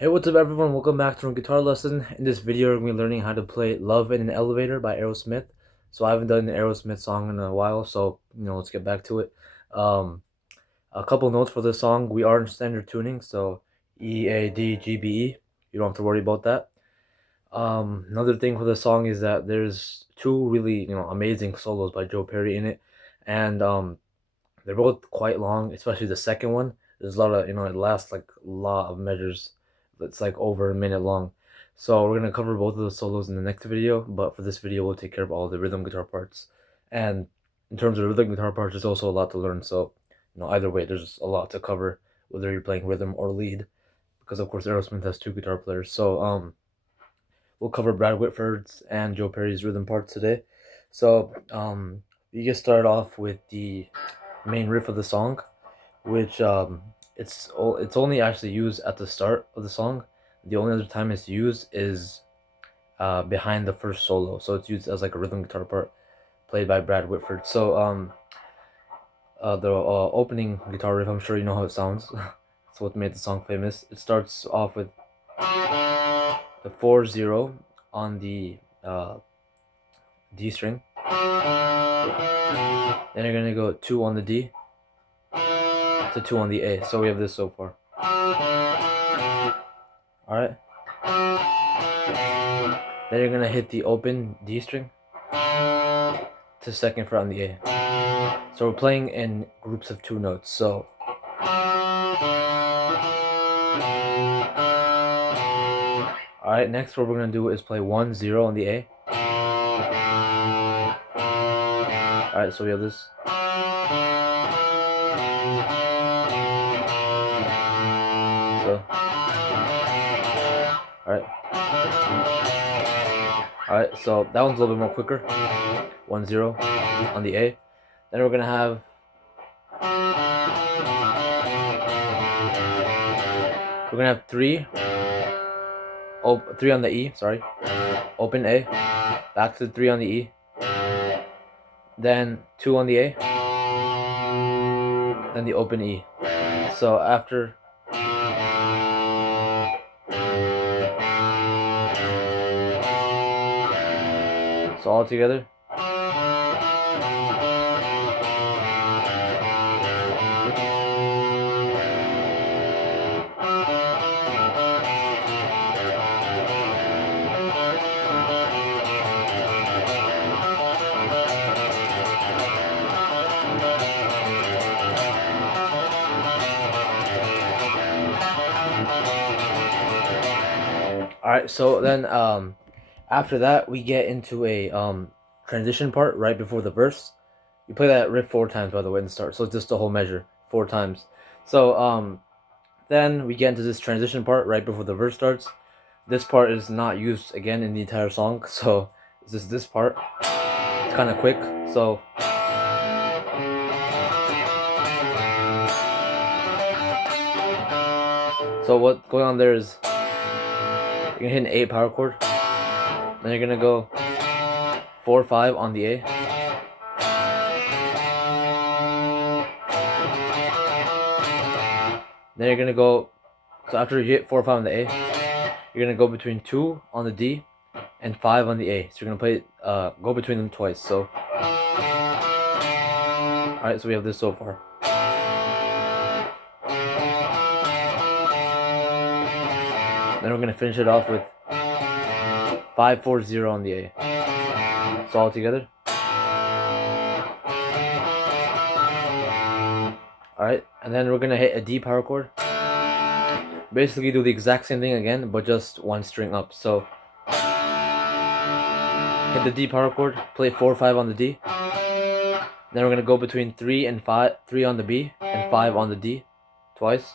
Hey, what's up everyone? Welcome back to our guitar lesson. In this video, we're going to be learning how to play Love in an Elevator by Aerosmith. So I haven't done an Aerosmith song in a while, so let's get back to it. A couple notes for this song. We are in standard tuning, so E, A, D, G, B, E. You don't have to worry about that. Another thing for the song is that there's two really amazing solos by Joe Perry in it, and they're both quite long, especially the second one. There's a lot of, it lasts like a lot of measures. It's like over a minute long. So we're going to cover both of the solos in the next video, but for this video, we'll take care of all the rhythm guitar parts. And in terms of rhythm guitar parts, there's also a lot to learn. So, either way, there's a lot to cover, whether you're playing rhythm or lead, because of course Aerosmith has two guitar players. So, we'll cover Brad Whitford's and Joe Perry's rhythm parts today. So, you get started off with the main riff of the song, which it's only actually used at the start of the song. The only other time it's used is behind the first solo, so it's used as like a rhythm guitar part played by Brad Whitford. So the opening guitar riff, I'm sure you know how it sounds. That's what made the song famous. It starts off with the 4-0 on the D string. Then you're gonna go 2 on the D to 2 on the A. So we have this so far. Alright. Then you're gonna hit the open D string to second fret on the A. So we're playing in groups of 2 notes. So alright, next what we're gonna do is play 1-0 on the A. Alright, so we have this. So Alright, so that one's a little bit more quicker. 1-0 on the A. Then we're gonna have three on the E, sorry. Open A, back to 3 on the E. Then 2 on the A. Then the open E. So after all together. Alright, so then after that we get into a transition part right before the verse. You play that riff 4 times, by the way, in the start. So it's just the whole measure 4 times. So then we get into this transition part right before the verse starts. This part is not used again in the entire song, so it's just this part. It's kind of quick, so what's going on there is you're gonna hit an 8 power chord, then you're gonna go 4-5 on the A. Then you're gonna go, so after you hit 4-5 on the A, you're gonna go between 2 on the D and 5 on the A. So you're gonna play go between them twice. So alright, so we have this so far. Then we're gonna finish it off with 5-4-0 on the A. So all together. Alright, and then we're gonna hit a D power chord. Basically do the exact same thing again, but just 1 string up. So hit the D power chord, play 4-5 on the D. Then we're gonna go between 3 and 5, 3 on the B and 5 on the D twice.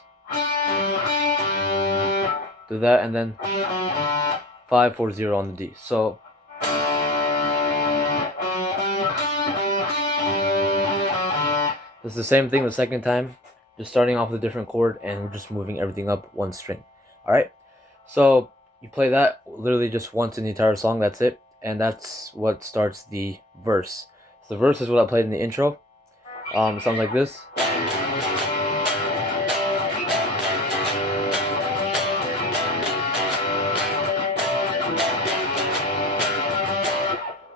Do that, and then 5 4 0 on the D. So it's the same thing the second time, just starting off with a different chord, and we're just moving everything up one string. All right. So you play that literally just once in the entire song. That's it, and that's what starts the verse. So the verse is what I played in the intro. It sounds like this.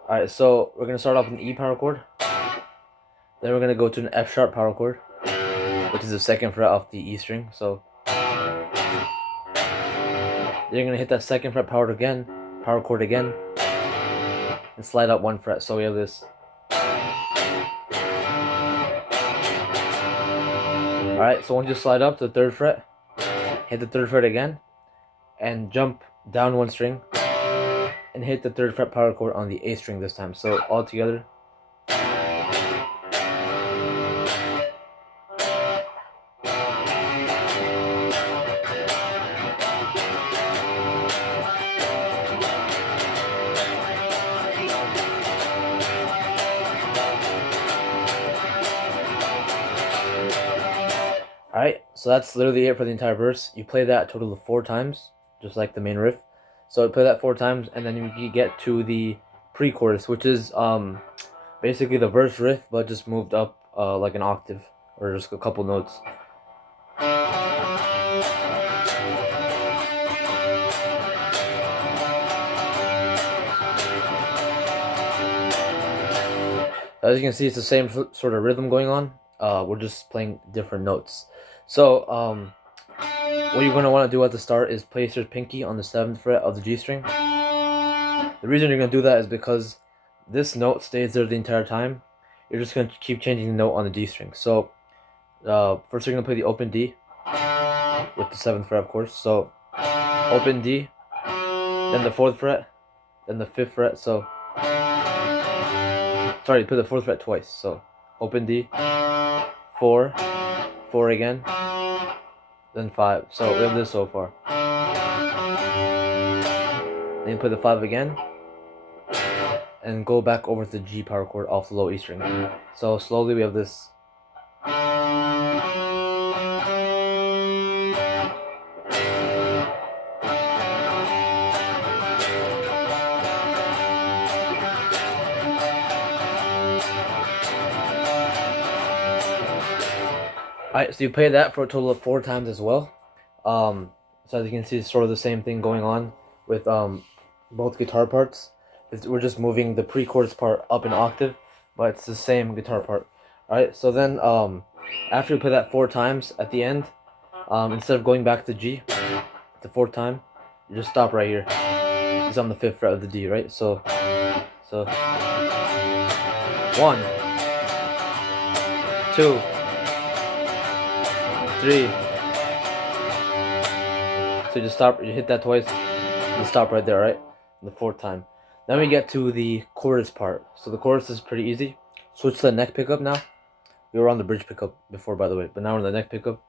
Alright, so we're going to start off with an E power chord. Then we're going to go to an F sharp power chord, which is the second fret off the E string. So then you're going to hit that second fret power chord again, and slide up one fret. So we have this. Alright, so once you slide up to the third fret, hit the third fret again, and jump down one string, and hit the third fret power chord on the A string this time. So all together. Alright, so that's literally it for the entire verse. You play that a total of 4 times, just like the main riff. So you play that 4 times, and then you get to the pre-chorus, which is basically the verse riff, but just moved up like an octave, or just a couple notes. As you can see, it's the same sort of rhythm going on. We're just playing different notes. So what you're going to want to do at the start is place your pinky on the 7th fret of the G string. The reason you're going to do that is because this note stays there the entire time. You're just going to keep changing the note on the D string. So first you're going to play the open D with the 7th fret, of course. So open D, then the 4th fret, then the 5th fret. So sorry, put the 4th fret twice. So open D, 4, 4 again, then 5. So we have this so far. Then you play the 5 again, and go back over to the G power chord off the low E string. So slowly we have this. Alright, so you play that for a total of 4 times as well. So as you can see, it's sort of the same thing going on with both guitar parts. We're just moving the pre-chorus part up an octave, but it's the same guitar part. Alright, so then after you play that 4 times at the end, instead of going back to G the 4th time, you just stop right here. It's on the 5th fret of the D, right? So 1, 2, 3. So you just stop, you hit that twice, and stop right there, right? The 4th time. Then we get to the chorus part. So the chorus is pretty easy. Switch to the neck pickup now. We were on the bridge pickup before, by the way, but now we're on the neck pickup.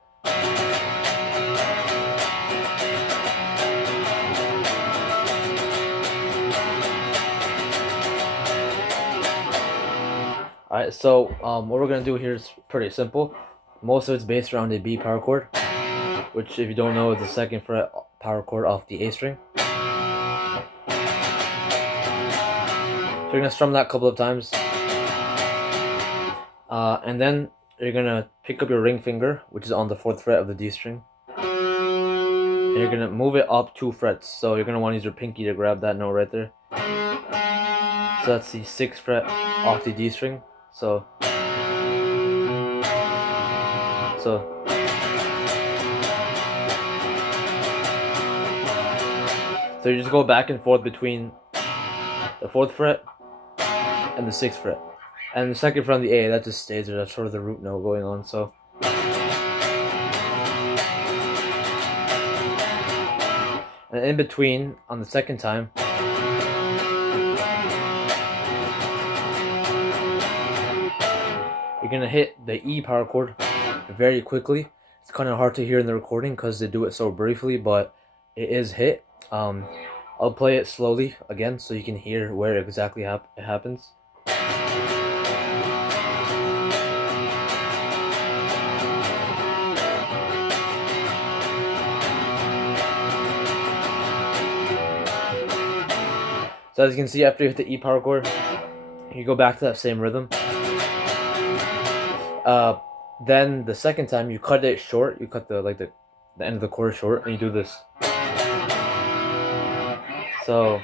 Alright, so what we're going to do here is pretty simple. Most of it's based around a B power chord, which, if you don't know, is the 2nd fret power chord off the A string. So you're going to strum that a couple of times. And then you're going to pick up your ring finger, which is on the 4th fret of the D string. And you're going to move it up 2 frets. So you're going to want to use your pinky to grab that note right there. So that's the 6th fret off the D string. So you just go back and forth between the 4th fret and the 6th fret. And the 2nd fret on the A, that just stays there. That's sort of the root note going on. So and in between, on the 2nd time, you're going to hit the E power chord very quickly. It's kind of hard to hear in the recording because they do it so briefly, but it is hit. I'll play it slowly again so you can hear where exactly it happens. So as you can see, after you hit the E power chord, you go back to that same rhythm. Then the second time you cut it short, you cut the end of the chord short, and you do this. So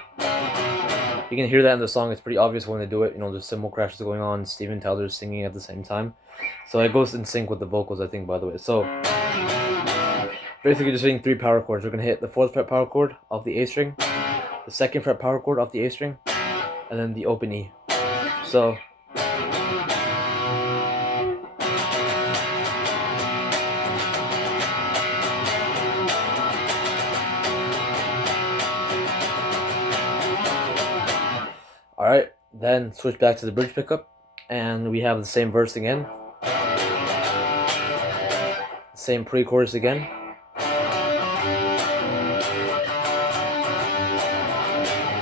you can hear that in the song. It's pretty obvious when they do it. You know, there's cymbal crashes going on. Steven Tyler's singing at the same time, so it goes in sync with the vocals, I think. By the way, so basically just hitting 3 power chords. We're gonna hit the 4th fret power chord off the A string, the 2nd fret power chord off the A string, and then the open E. So. Alright, then switch back to the bridge pickup, and we have the same verse again, same pre-chorus again,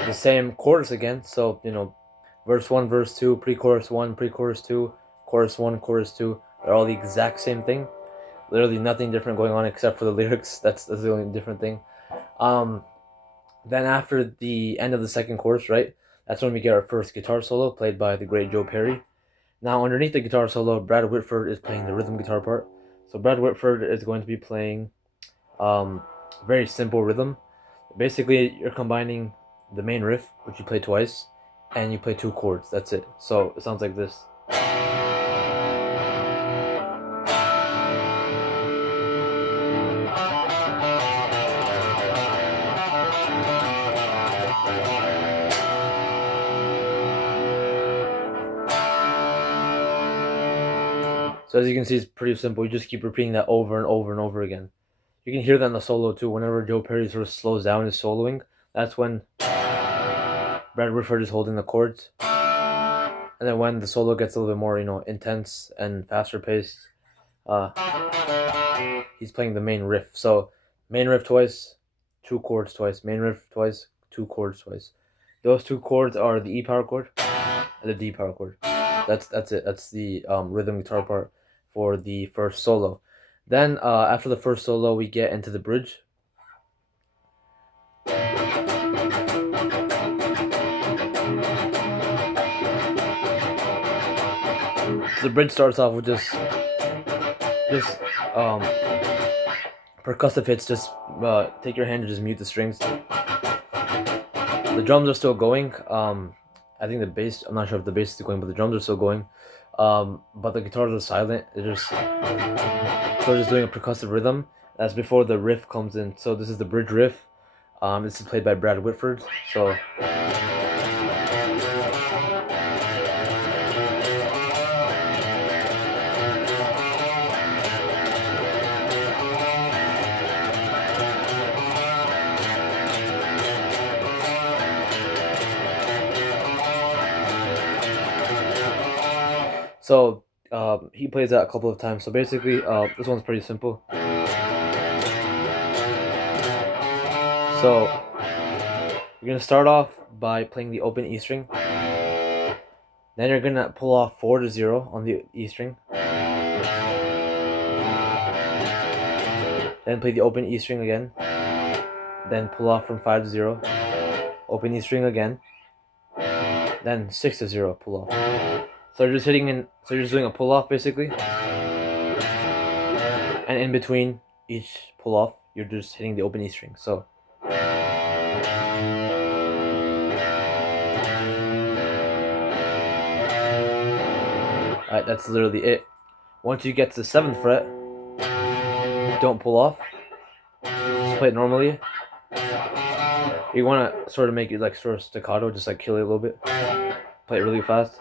the same chorus again. So, you know, verse 1, verse 2, pre-chorus 1, pre-chorus 2, chorus 1, chorus 2, they're all the exact same thing. Literally nothing different going on except for the lyrics. That's the only different thing. Then after the end of the second chorus, right, that's when we get our first guitar solo played by the great Joe Perry. Now underneath the guitar solo, Brad Whitford is playing the rhythm guitar part. So Brad Whitford is going to be playing very simple rhythm. Basically, you're combining the main riff, which you play twice, and you play 2 chords. That's it. So it sounds like this. So as you can see, it's pretty simple. You just keep repeating that over and over and over again. You can hear that in the solo too. Whenever Joe Perry sort of slows down his soloing, that's when Brad Whitford is holding the chords. And then when the solo gets a little bit more, you know, intense and faster paced, he's playing the main riff. So main riff twice, 2 chords twice, main riff twice, 2 chords twice. Those 2 chords are the E power chord and the D power chord. That's it. That's the rhythm guitar part for the first solo. Then after the first solo, we get into the bridge. The bridge starts off with just percussive hits. Just take your hand and just mute the strings. The drums are still going. I think the bass, I'm not sure if the bass is going, but the drums are still going. But the guitars are silent. They're just doing a percussive rhythm. That's before the riff comes in. So this is the bridge riff. This is played by Brad Whitford. So he plays that a couple of times. So basically, this one's pretty simple. So you're gonna start off by playing the open E string. Then you're gonna pull off 4 to 0 on the E string. Then play the open E string again. Then pull off from 5 to 0. Open E string again. Then 6 to 0, pull off. So you're just doing a pull off basically. And in between each pull off, you're just hitting the open E string. So alright, that's literally it. Once you get to the 7th fret, don't pull off. Just play it normally. You want to sort of make it like sort of staccato, just like kill it a little bit. Play it really fast.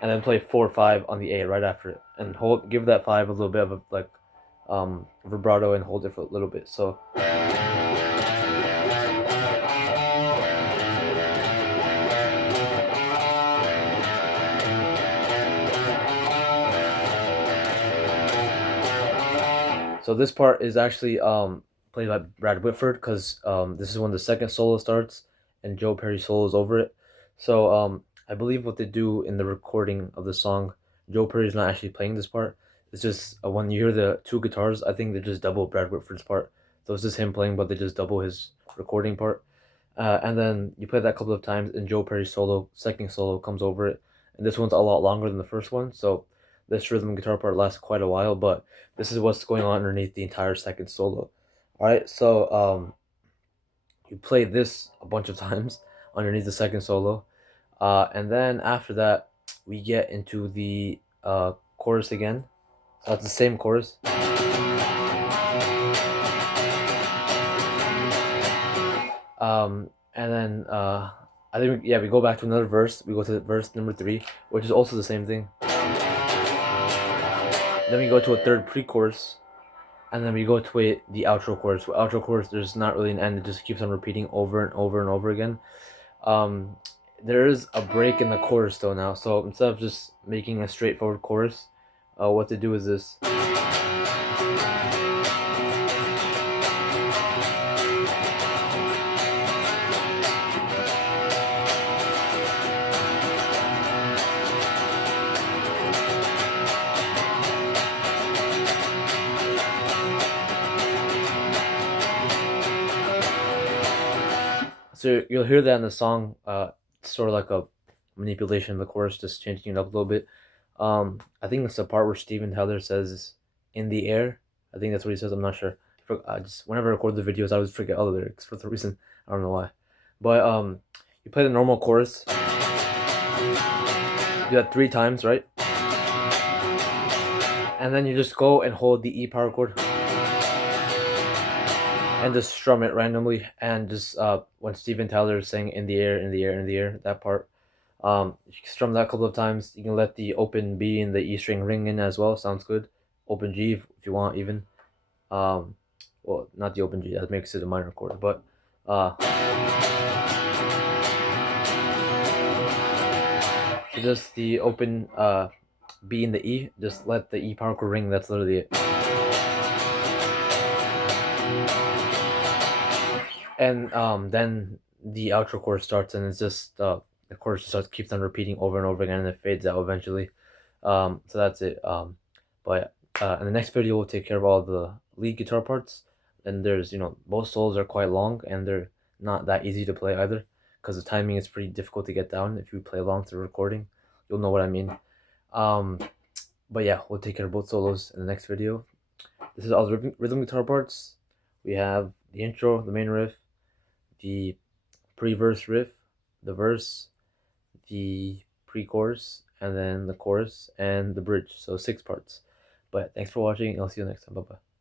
And then play 4/5 on the A right after it, and give that 5 a little bit of a like vibrato, and hold it for a little bit. So So this part is actually played by Brad Whitford, because this is when the second solo starts and Joe Perry's solo is over it. So I believe what they do in the recording of the song, Joe Perry's not actually playing this part. It's just when you hear the two guitars, I think they just double Brad Whitford's part. So it's just him playing, but they just double his recording part. And then you play that a couple of times, and Joe Perry's solo, second solo, comes over it. And this one's a lot longer than the first one, so this rhythm guitar part lasts quite a while, but this is what's going on underneath the entire second solo. Alright, so you play this a bunch of times underneath the second solo. And then after that, we get into the chorus again. So that's the same chorus. And then I think we go back to another verse. We go to verse number 3, which is also the same thing. Then we go to a third pre-chorus, and then we go to the outro chorus. Outro chorus, there's not really an end; it just keeps on repeating over and over and over again. There is a break in the chorus though now, so instead of just making a straightforward chorus, what to do is this. So you'll hear that in the song, sort of like a manipulation of the chorus, just changing it up a little bit. I think it's the part where Steven Tyler says "in the air." I think that's what he says. I'm not sure. I just whenever I record the videos, I always forget all the lyrics for some reason. I don't know why. But you play the normal chorus. Do that 3 times, right? And then you just go and hold the E power chord and just strum it randomly, and just when Steven Tyler is saying "in the air, in the air, in the air," that part, you can strum that a couple of times. You can let the open B and the E string ring in as well. Sounds good. Open G if you want, even. Well, not the open G. That makes it a minor chord, but so just the open B and the E. Just let the E power chord ring. That's literally it. And then the outro chorus starts, and it's just the chorus just keeps on repeating over and over again, and it fades out eventually. So that's it. But in the next video, we'll take care of all the lead guitar parts. And there's, both solos are quite long, and they're not that easy to play either, because the timing is pretty difficult to get down. If you play along to the recording, you'll know what I mean. But yeah, we'll take care of both solos in the next video. This is all the rhythm guitar parts. We have the intro, the main riff, the pre-verse riff, the verse, the pre-chorus, and then the chorus and the bridge. So 6 parts. But thanks for watching, and I'll see you next time. Bye bye.